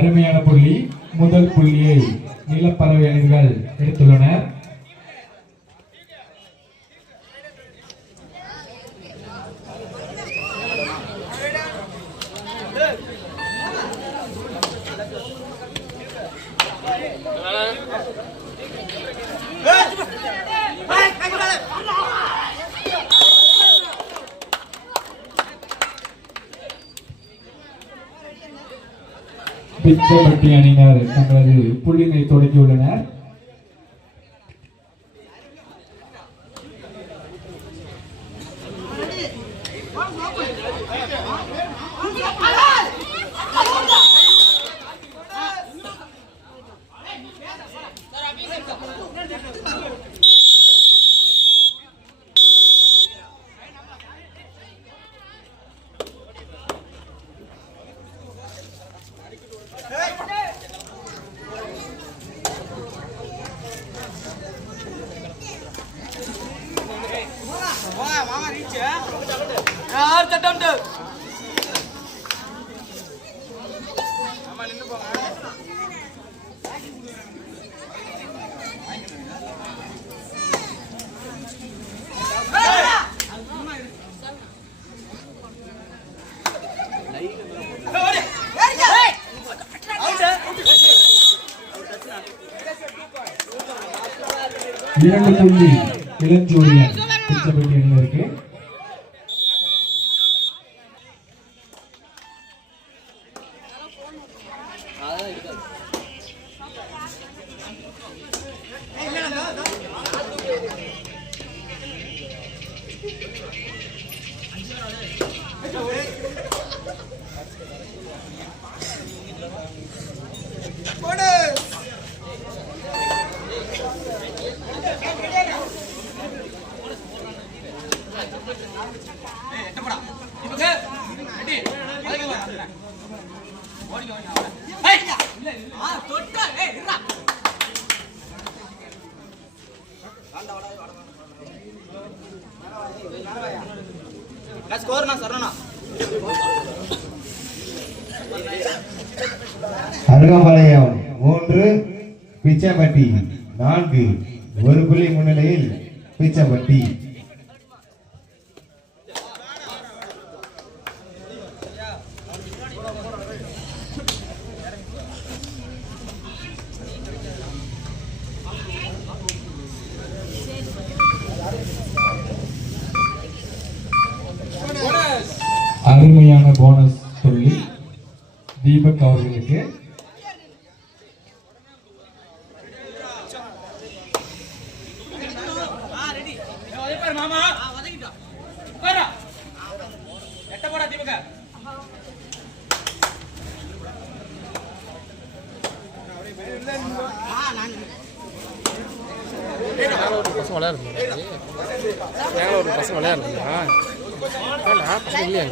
அருமையான புள்ளி. முதல் புள்ளியை நீலப்பறவை அணிகள் எடுத்துள்ளனர். பிச்சைப்பட்டி அணியினர் தங்களது புள்ளினை தொடங்கியுள்ளனர். இரண்டு புள்ளி இளஞ்சூரியன் பிச்சைப்பட்டி அணியினருக்கு. அருகாம்பாளையம் 3 பிச்சைப்பட்டி 4. ஒரு புள்ளி முன்னிலையில் பிச்சைப்பட்டி. அருமையான போனஸ் புள்ளி தீபக் அவர்களுக்கு. ஒரு பசங்க விளையாடுறா பசங்க இல்லையா?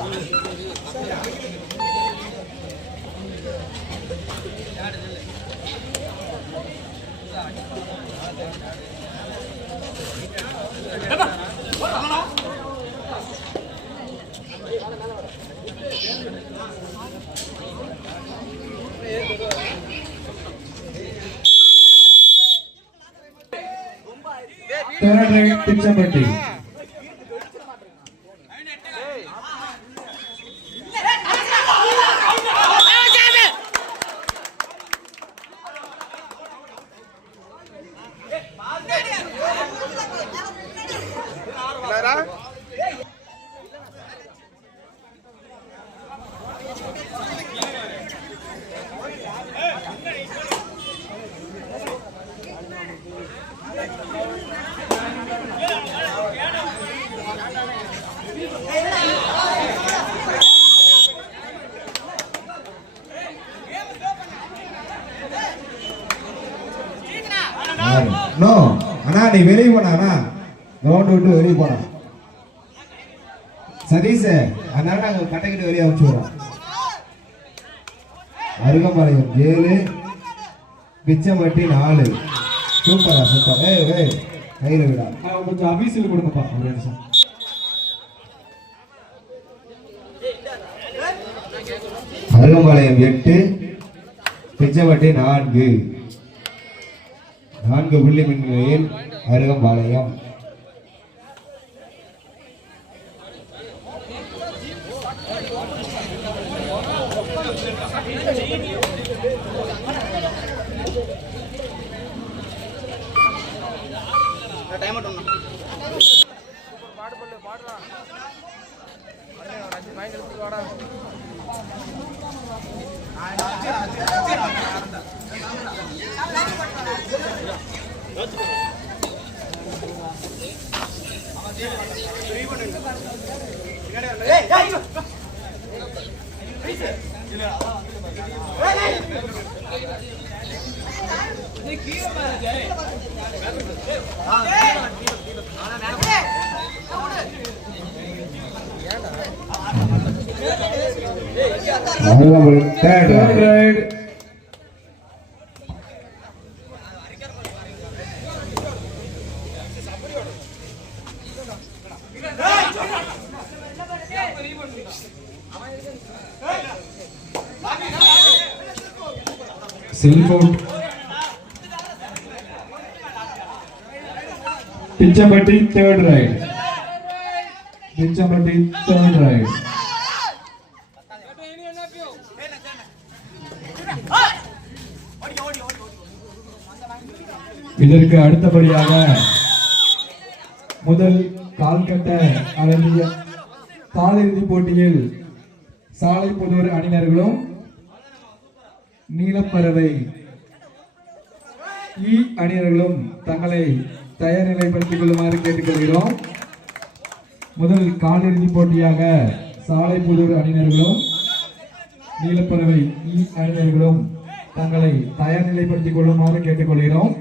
பிச்சைப்பட்டி நோ அண்ணா, நீ வெளியே போனா கிரவுண்ட் விட்டு வெளியே போனா சதீஷ், அதனால நாங்க கட்டைக்கிட்டு வெளியே அனுப்பிச்சு விடுறோம். அருகாம்பாளையம் 7 பிச்சைப்பட்டி 4. சூப்பரா சூப்பர். கையில விடா கொஞ்சம் அபிசில் கொடுங்கப்பா. ஒரு நிமிஷம். அருகாம்பாளையம் 8 பிச்சைப்பட்டி 4 புள்ளி மின்னிலையில் Arugampalayam. Third ride. Silver. Pichapatti third ride. Pichapatti third ride. இதற்கு அடுத்தபடியாக முதல் கால்கட்ட அழகிய காலிறுதி போட்டியில் சாலை புதூர் அணியினர்களும் நீலப்பறவை அணியினர்களும் தங்களை தயார் நிலைப்படுத்திக் கொள்ளுமாறு கேட்டுக்கொள்கிறோம். முதல் காலிறுதி போட்டியாக சாலை புதூர் அணியினர்களும் நீலப்பறவை அணியினர்களும் தங்களை தயார் நிலைப்படுத்திக் கொள்ளுமாறு கேட்டுக்கொள்கிறோம்.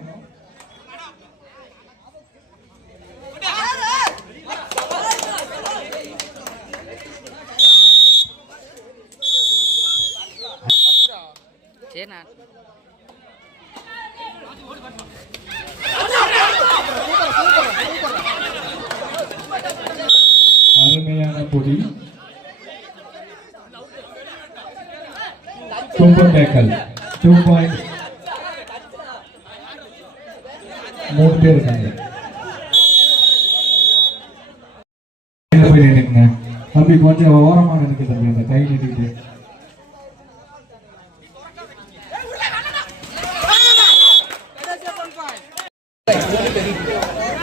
அருமையான பொடி சூப்பர் டேக்கல் 2 பாயிண்ட் 3 பேர் இருக்காங்க. போய் நின்னுங்க தம்பி, கொஞ்சம் ஓரமா நினைக்க தம்பி, அந்த கை நீட்டிட்டு.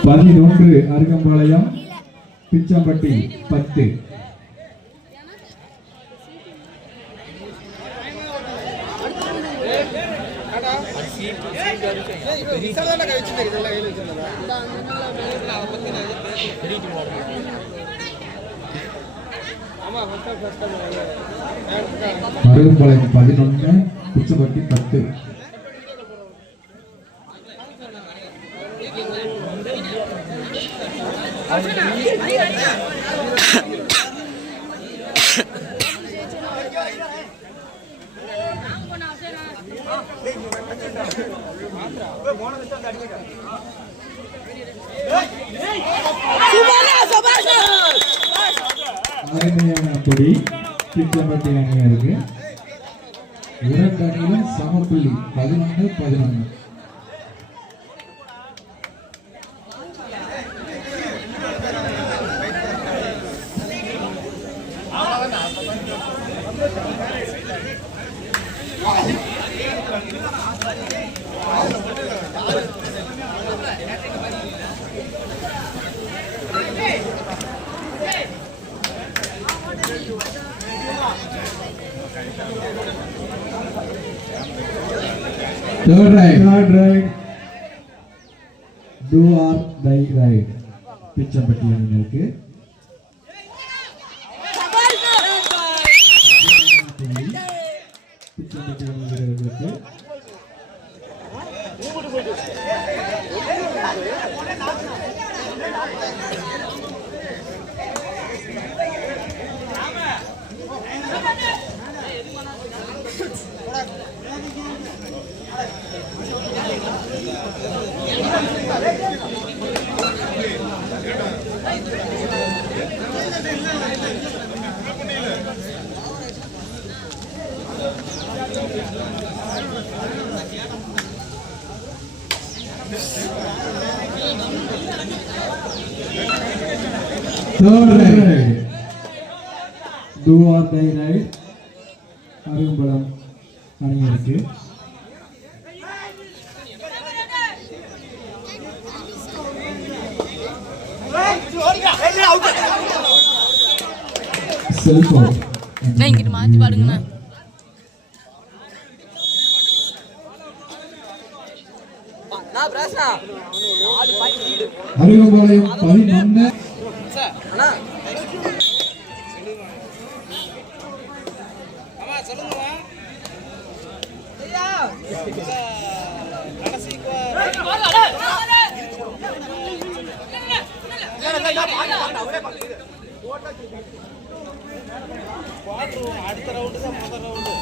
பதினொன்று அருகம்பாளையம், பிச்சம்பட்டி 10. அருகம்பாளையம் 11, பிச்சம்பட்டி 10. அருமையான பொடி பிச்சம்பட்டி அணியினருக்கு. 2 அணியிலும் சமப்புள்ளி 11-11. Third ride. Do or die ride. Pichampatti அணியினருக்கு. பிச்சம்பட்டி அணியினருக்கு Third ride. Do or die ride. அருகம்பலம் அணியிருக்கு. செல்போன் இங்கிட்டு மாத்தி பாடுங்கண்ணா. அருகம்பாளையம் 11. அடுத்த ரவுண்டு தான் முதல் ரவுண்டு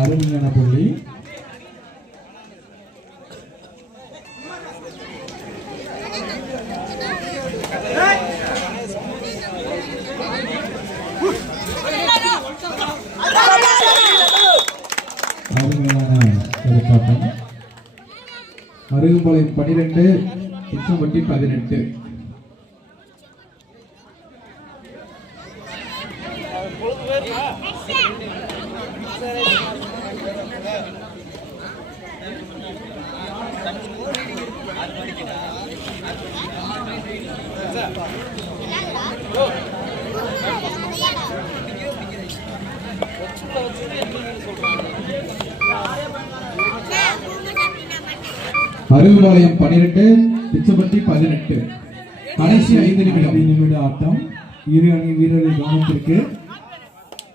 அருமையான புள்ளி. அருகம்பாளையம் 12, பிச்சம்பட்டி 18. அருகம்பாளையம் 12, பிச்சம்பட்டி 18. கடைசி 5 நிமிட ஆட்டம். இரு அணி வீரர்கள் கவனத்திற்கு.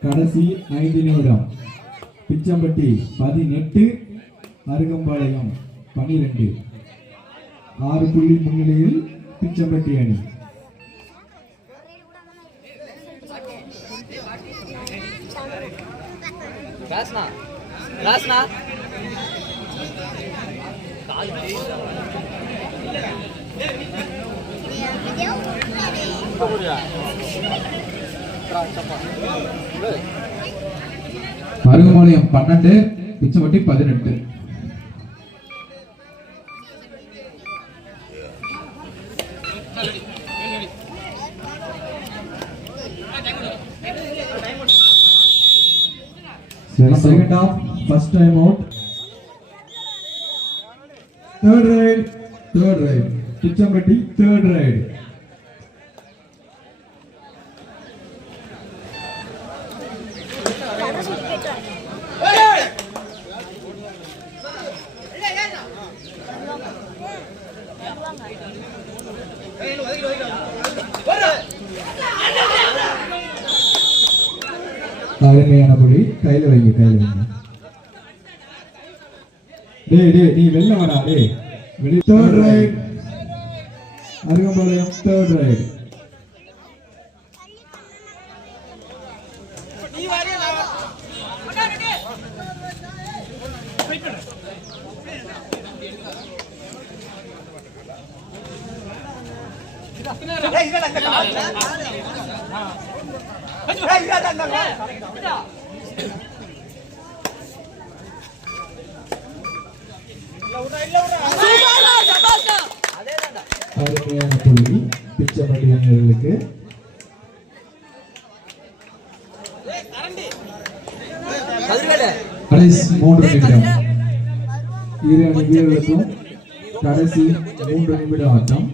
கடைசி 5 நிமிடம். பிச்சம்பட்டி 18, அருகம்பாளையம் 12. 6 புள்ளி முன்னிலையில் பிச்சம்பட்டி அணி. Arugampalayam 12, Pichampatti 18. Second half, first time out. Third ride. Pichambatti, third ride. அருமையான புள்ளி. கையில வைங்க. டேய் நீ வெளில வாடா. டேய் வெளி. Third right. Arugampalayam third right. அருமையான புள்ளி பிச்சம்பட்டி அணியினருக்கு. கடைசி 3 நிமிடம். இரு அணி வீரர்களுக்கும் கடைசி 3 நிமிட ஆட்டம்.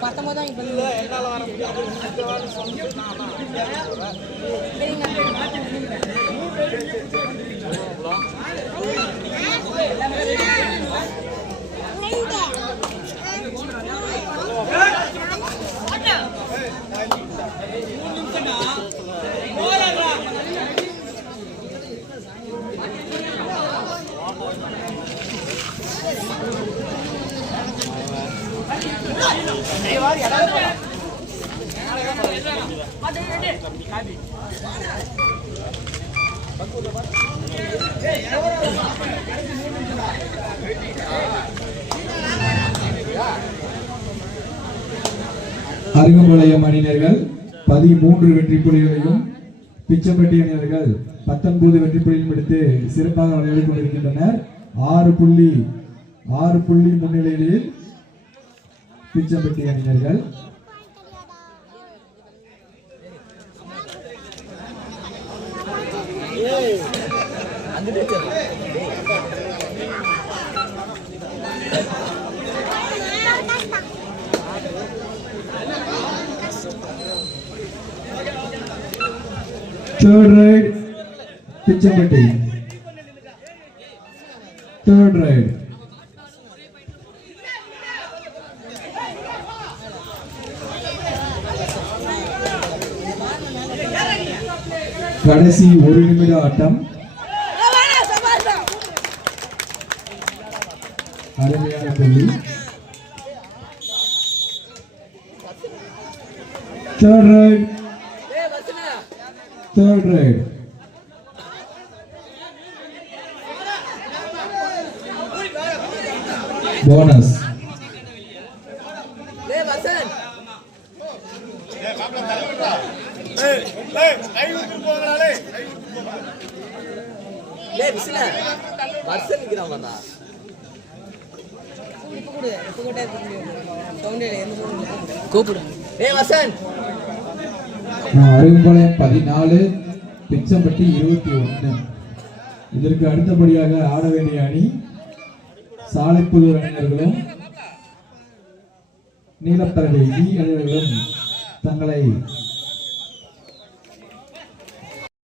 என்னால வர முடியாது அருகம்பாளையம் அணியினர்கள் 13 வெற்றி புள்ளிகளையும் பிச்சம்பட்டி அணியினர்கள் 19 வெற்றி புள்ளிகளையும் எடுத்து சிறப்பாக விளையாடிக் கொண்டிருக்கின்றனர். 6 புள்ளி முன்னிலையில் Pichampatti அணியினர்கள். Third ride, Pichambatti. Third ride. கடைசி 1 நிமிட ஆட்டம். அருமையான புள்ளி. Third ride. Third ride. Bonus. Arugampalayam 14, Pichampatti 21. இதற்கு அடுத்தபடியாக ஆட வேண்டிய அணி சாலைப்புதூர் அணியினர்களும் நீலப்பறவை டி அணியினர்களும் தங்களை